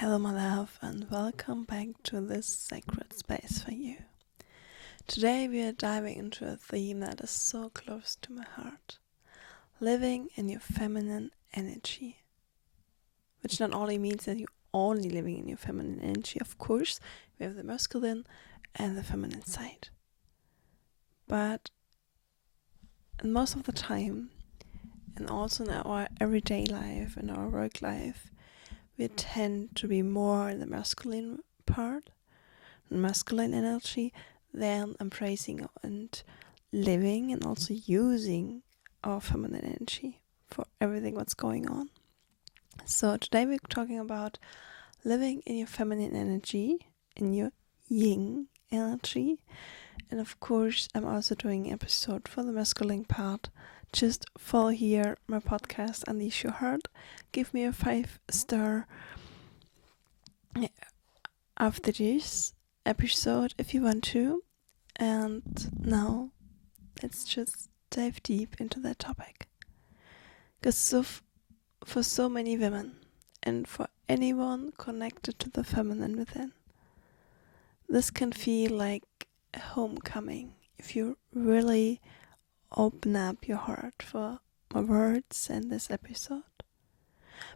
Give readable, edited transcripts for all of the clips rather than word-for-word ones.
Hello, my love, and welcome back to this sacred space for you. Today, we are diving into a theme that is so close to my heart: living in your feminine energy. Which not only means that you're only living in your feminine energy, of course, we have the masculine and the feminine side. But most of the time, and also in our everyday life, in our work life, we tend to be more in the masculine part, masculine energy, than embracing and living and also using our feminine energy for everything what's going on. So today we're talking about living in your feminine energy, in your yin energy. And of course, I'm also doing an episode for the masculine part. Just follow here my podcast, Unleash Your Heart. Give me a 5-star after this episode if you want to. And now let's just dive deep into that topic. Because for so many women and for anyone connected to the feminine within, this can feel like a homecoming if you really open up your heart for my words in this episode.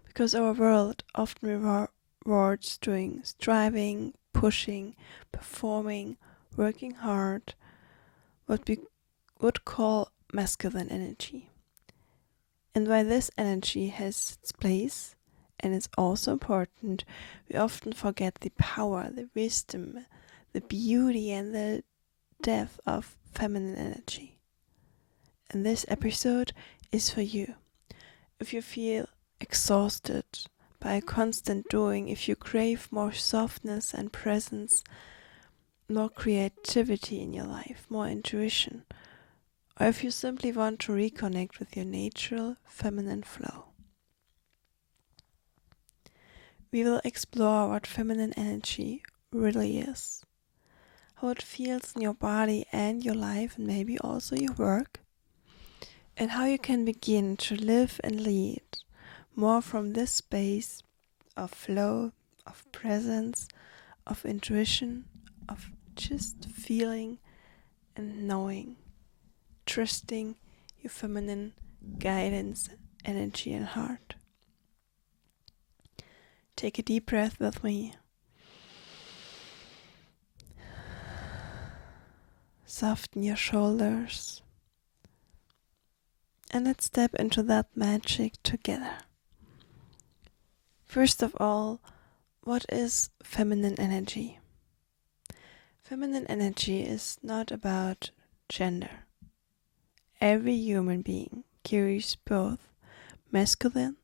Because our world often rewards doing, striving, pushing, performing, working hard, what we would call masculine energy. And while this energy has its place and is also important, we often forget the power, the wisdom, the beauty and the depth of feminine energy. And this episode is for you. If you feel exhausted by constant doing, if you crave more softness and presence, more creativity in your life, more intuition, or if you simply want to reconnect with your natural feminine flow. We will explore what feminine energy really is, how it feels in your body and your life and maybe also your work, and how you can begin to live and lead more from this space of flow, of presence, of intuition, of just feeling and knowing, trusting your feminine guidance, energy and heart. Take a deep breath with me. Soften your shoulders. And let's step into that magic together. First of all, what is feminine energy? Feminine energy is not about gender. Every human being carries both masculine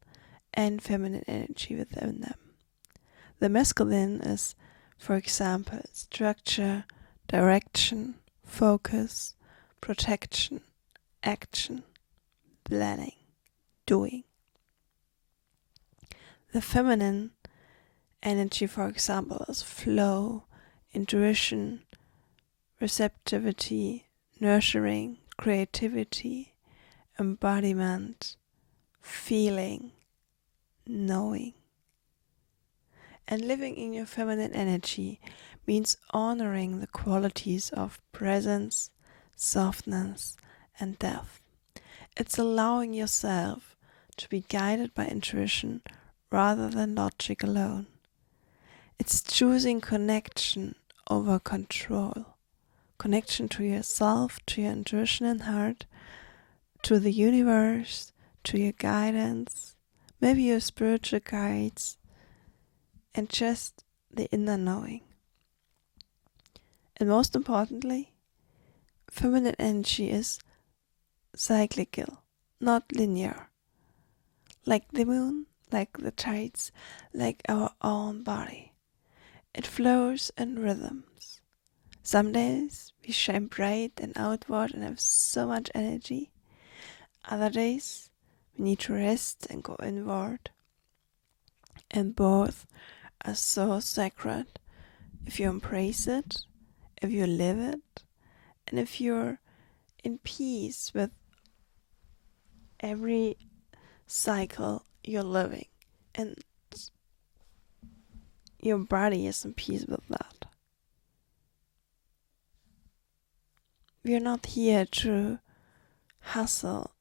and feminine energy within them. The masculine is, for example, structure, direction, focus, protection, action, planning, doing. The feminine energy, for example, is flow, intuition, receptivity, nurturing, creativity, embodiment, feeling, knowing. And living in your feminine energy means honoring the qualities of presence, softness, and depth. It's allowing yourself to be guided by intuition rather than logic alone. It's choosing connection over control. Connection to yourself, to your intuition and heart, to the universe, to your guidance, maybe your spiritual guides, and just the inner knowing. And most importantly, feminine energy is cyclical, not linear. Like the moon, like the tides, like our own body. It flows in rhythms. Some days we shine bright and outward and have so much energy. Other days we need to rest and go inward. And both are so sacred if you embrace it, if you live it, and if you're in peace with every cycle you're living. And your body is in peace with that. We are not here to hustle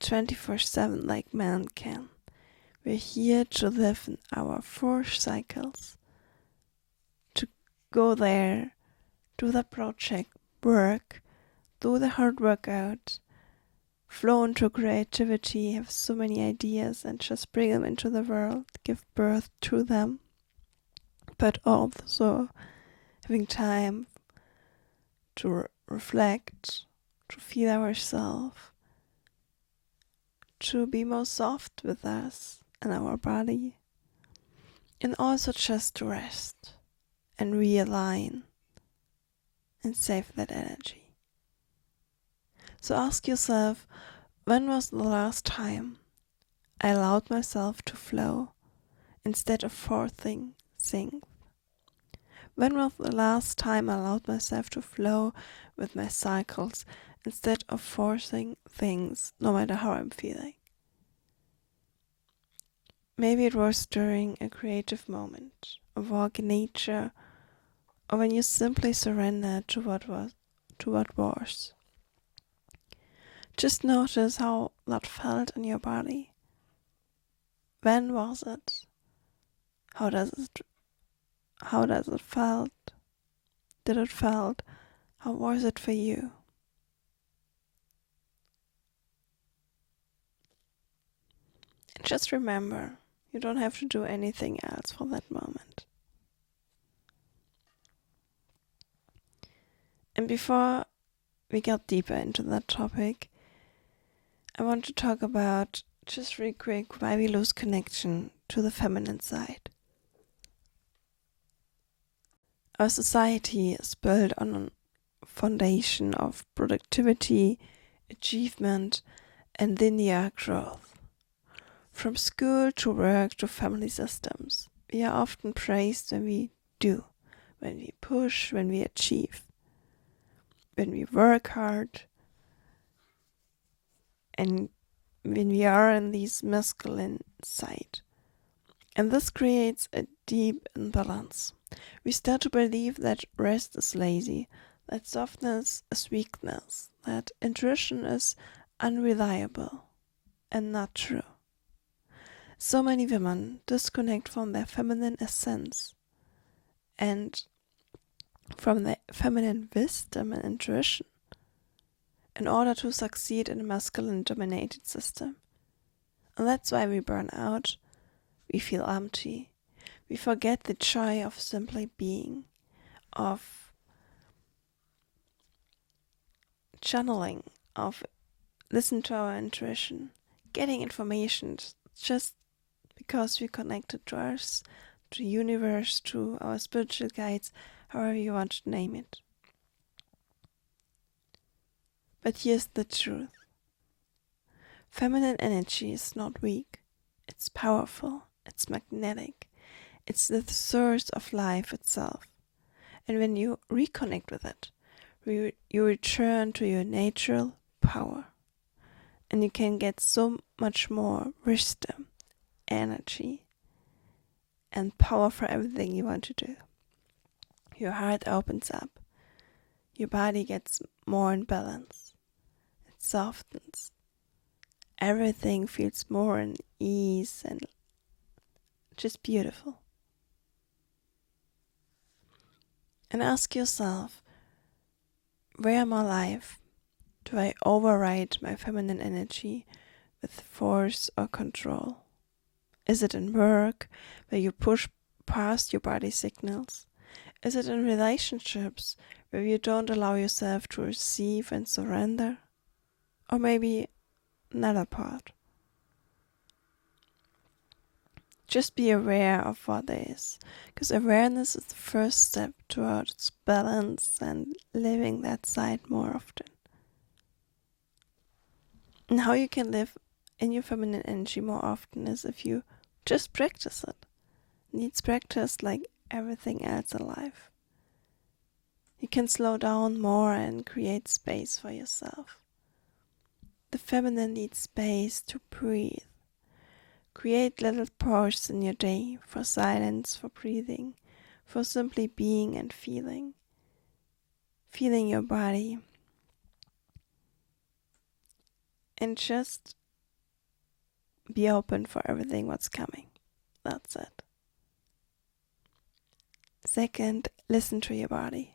24/7 like man can. We're here to live in our 4 cycles, to go there, do the project, work, do the hard workout, flow into creativity, have so many ideas and just bring them into the world, give birth to them, but also having time to reflect, to feel ourselves, to be more soft with us and our body, and also just to rest and realign and save that energy. So ask yourself, when was the last time I allowed myself to flow instead of forcing things? When was the last time I allowed myself to flow with my cycles instead of forcing things, no matter how I'm feeling? Maybe it was during a creative moment, a walk in nature, or when you simply surrender to what was. Just notice how that felt in your body. When was it? How does it felt? Did it felt? How was it for you? And just remember, you don't have to do anything else for that moment. And before we get deeper into that topic, I want to talk about, just real quick, why we lose connection to the feminine side. Our society is built on a foundation of productivity, achievement, and linear growth. From school to work to family systems, we are often praised when we do, when we push, when we achieve, when we work hard, and when we are in this masculine side. And this creates a deep imbalance. We start to believe that rest is lazy, that softness is weakness, that intuition is unreliable and not true. So many women disconnect from their feminine essence and from their feminine wisdom and intuition in order to succeed in a masculine-dominated system. And that's why we burn out, we feel empty, we forget the joy of simply being, of channeling, of listening to our intuition, getting information just because we're connected to us, to the universe, to our spiritual guides, however you want to name it. But here's the truth. Feminine energy is not weak. It's powerful. It's magnetic. It's the source of life itself. And when you reconnect with it, you return to your natural power. And you can get so much more wisdom, energy, and power for everything you want to do. Your heart opens up. Your body gets more in balance. It softens. Everything feels more in ease and just beautiful. And ask yourself, where in my life do I override my feminine energy with force or control? Is it in work, where you push past your body signals? Is it in relationships, where you don't allow yourself to receive and surrender? Or maybe another part? Just be aware of what is, because awareness is the first step towards balance and living that side more often. And how you can live in your feminine energy more often is if you just practice it. It needs practice like everything else in life. You can slow down more and create space for yourself. The feminine needs space to breathe, Create little pauses in your day for silence, for breathing, for simply being and feeling. Feeling your body. And just be open for everything what's coming. That's it. Second, listen to your body.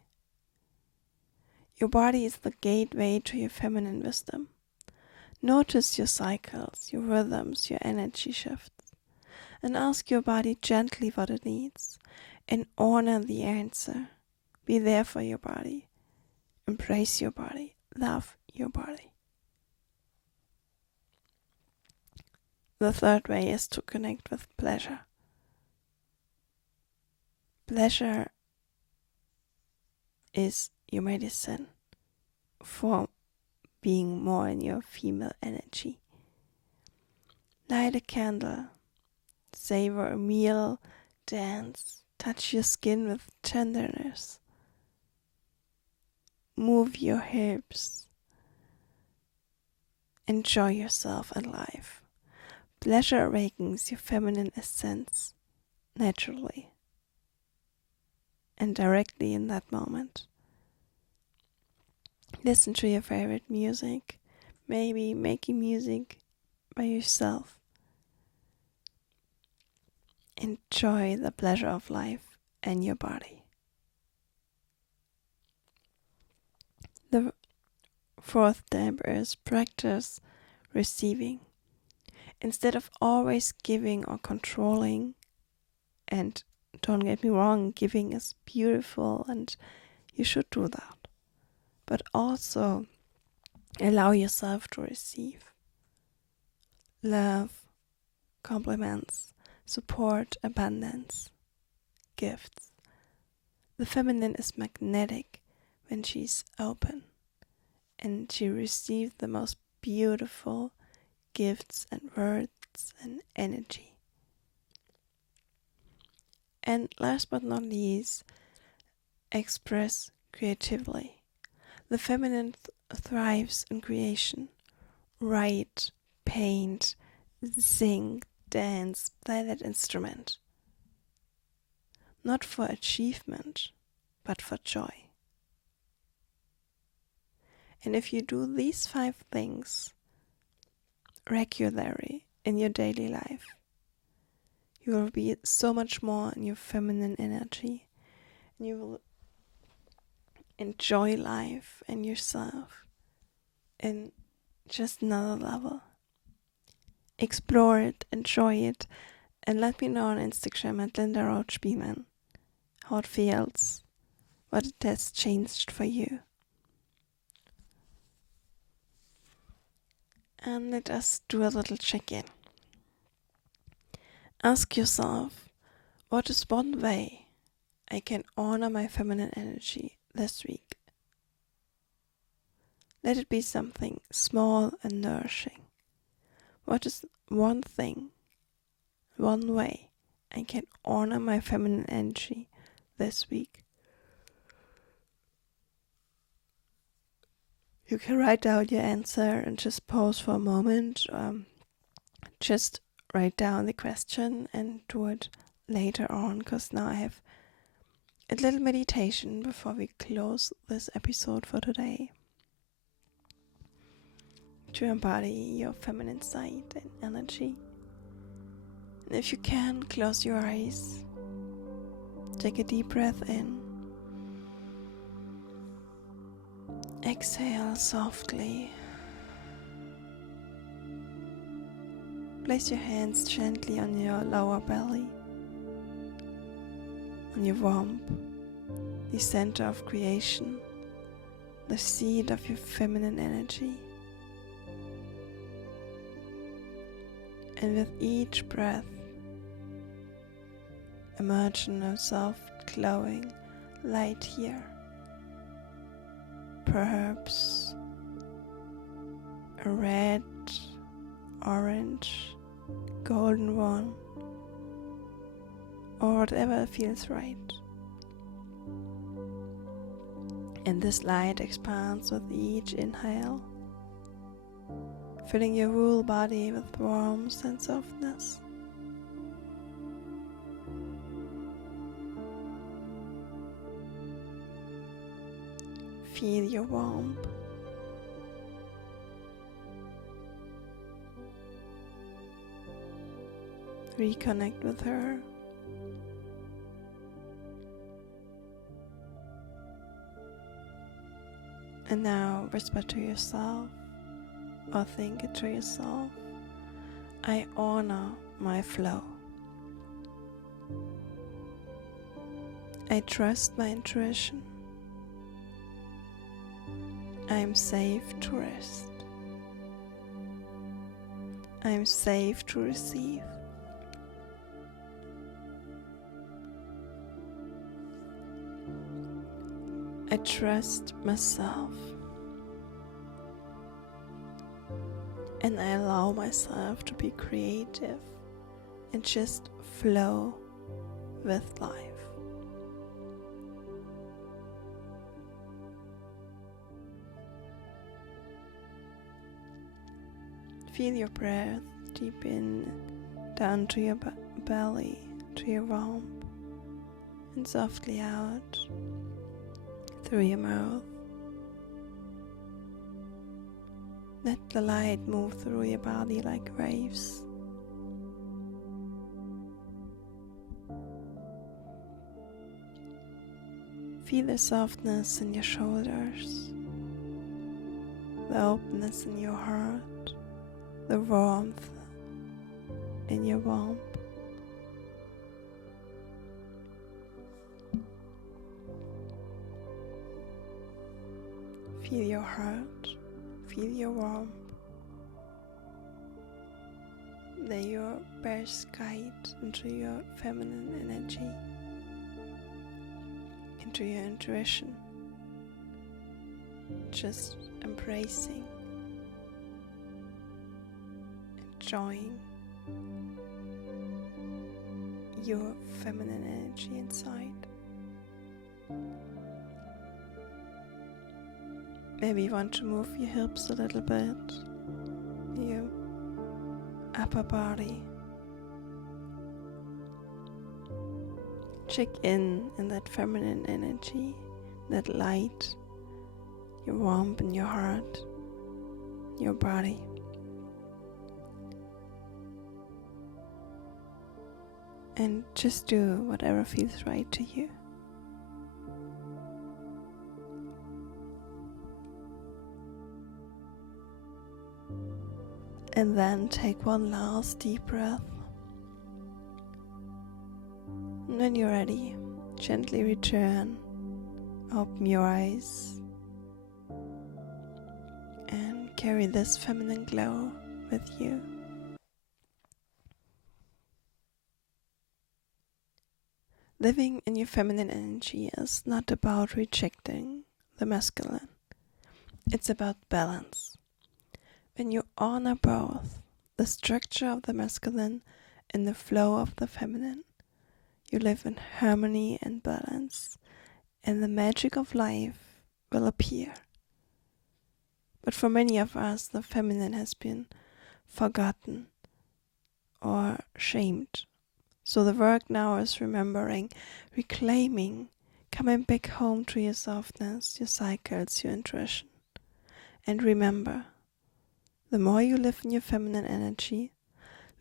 Your body is the gateway to your feminine wisdom. Notice your cycles, your rhythms, your energy shifts, and ask your body gently what it needs, and honor the answer. Be there for your body. Embrace your body. Love your body. The third way is to connect with pleasure. Pleasure is your medicine for being more in your female energy. Light a candle, savor a meal, dance, touch your skin with tenderness. Move your hips. Enjoy yourself and life. Pleasure awakens your feminine essence naturally and directly in that moment. Listen to your favorite music, maybe making music by yourself. Enjoy the pleasure of life and your body. The fourth step is practice receiving. Instead of always giving or controlling, and don't get me wrong, giving is beautiful and you should do that. But also allow yourself to receive love, compliments, support, abundance, gifts. The feminine is magnetic when she's open, and she receives the most beautiful gifts and words and energy. And last but not least, express creatively. The feminine thrives in creation. Write, paint, sing, dance, play that instrument. Not for achievement, but for joy. And if you do these 5 things regularly in your daily life, you will be so much more in your feminine energy. And you will enjoy life and yourself in just another level. Explore it, enjoy it, and let me know on Instagram at Linda Roach Beeman how it feels, what it has changed for you. And let us do a little check-in. Ask yourself, what is one way I can honor my feminine energy this week? Let it be something small and nourishing. What is one thing, one way I can honor my feminine energy this week? You can write down your answer and just pause for a moment. Just write down the question and do it later on, because now I have a little meditation before we close this episode for today. To embody your feminine side and energy. And if you can, close your eyes. Take a deep breath in. Exhale softly. Place your hands gently on your lower belly, on your womb, the center of creation, the seat of your feminine energy. And with each breath, imagine a soft, glowing light here. Perhaps a red, orange, golden one, or whatever feels right. And this light expands with each inhale, filling your whole body with warmth and softness. Feel your warmth. Reconnect with her. And now whisper to yourself or think it to yourself. I honor my flow. I trust my intuition. I am safe to rest. I am safe to receive. I trust myself. And I allow myself to be creative and just flow with life. Feel your breath deep in, down to your belly, to your rump, and softly out through your mouth. Let the light move through your body like waves. Feel the softness in your shoulders, the openness in your heart, the warmth in your womb. Feel your heart, feel your warmth. They're your best guide into your feminine energy, into your intuition. Just embracing, enjoying your feminine energy inside. Maybe you want to move your hips a little bit, your upper body. Check in that feminine energy, that light, your warmth in your heart, your body. And just do whatever feels right to you. And then take one last deep breath. And when you're ready, gently return, open your eyes, and carry this feminine glow with you. Living in your feminine energy is not about rejecting the masculine. It's about balance. When you honor both the structure of the masculine and the flow of the feminine, you live in harmony and balance, and the magic of life will appear. But for many of us, the feminine has been forgotten or shamed. So the work now is remembering, reclaiming, coming back home to your softness, your cycles, your intuition. And remember, the more you live in your feminine energy,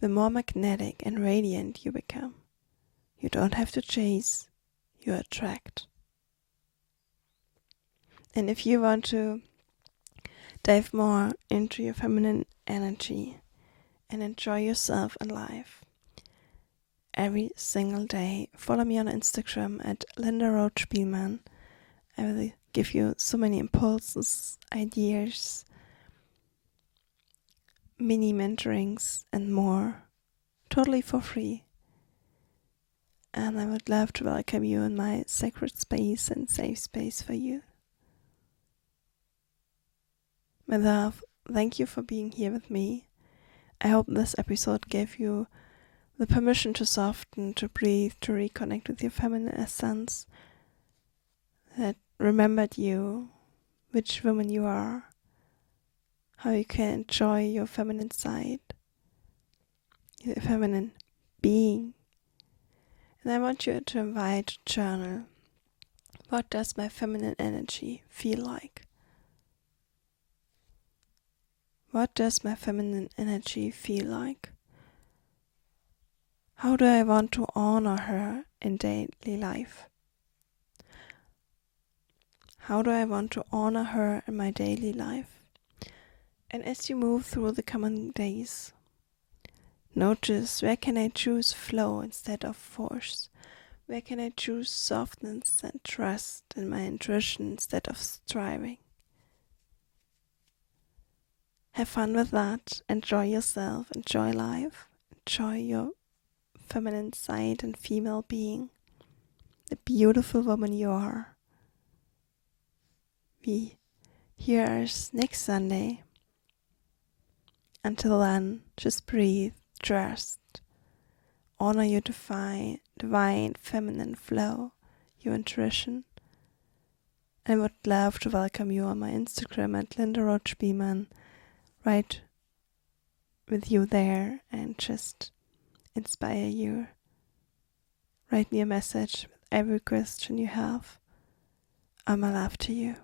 the more magnetic and radiant you become. You don't have to chase, you attract. And if you want to dive more into your feminine energy and enjoy yourself and life every single day, follow me on Instagram at Linda Roach Spielmann. I will give you so many impulses, ideas, mini mentorings and more, totally for free. And I would love to welcome you in my sacred space and safe space for you. My love, thank you for being here with me. I hope this episode gave you the permission to soften, to breathe, to reconnect with your feminine essence, that remembered you, which woman you are, how you can enjoy your feminine side, your feminine being. And I want you to invite, journal What does my feminine energy feel like? What does my feminine energy feel like? How do I want to honor her in daily life? How do I want to honor her in my daily life? And as you move through the coming days, notice, where can I choose flow instead of force? Where can I choose softness and trust in my intuition instead of striving? Have fun with that. Enjoy yourself. Enjoy life. Enjoy your feminine side and female being. The beautiful woman you are. We hear us next Sunday. Until then, just breathe, trust, honor your divine feminine flow, your intuition. I would love to welcome you on my Instagram at Linda Roach Beeman, right with you there, and just inspire you. Write me a message with every question you have. All my love to you.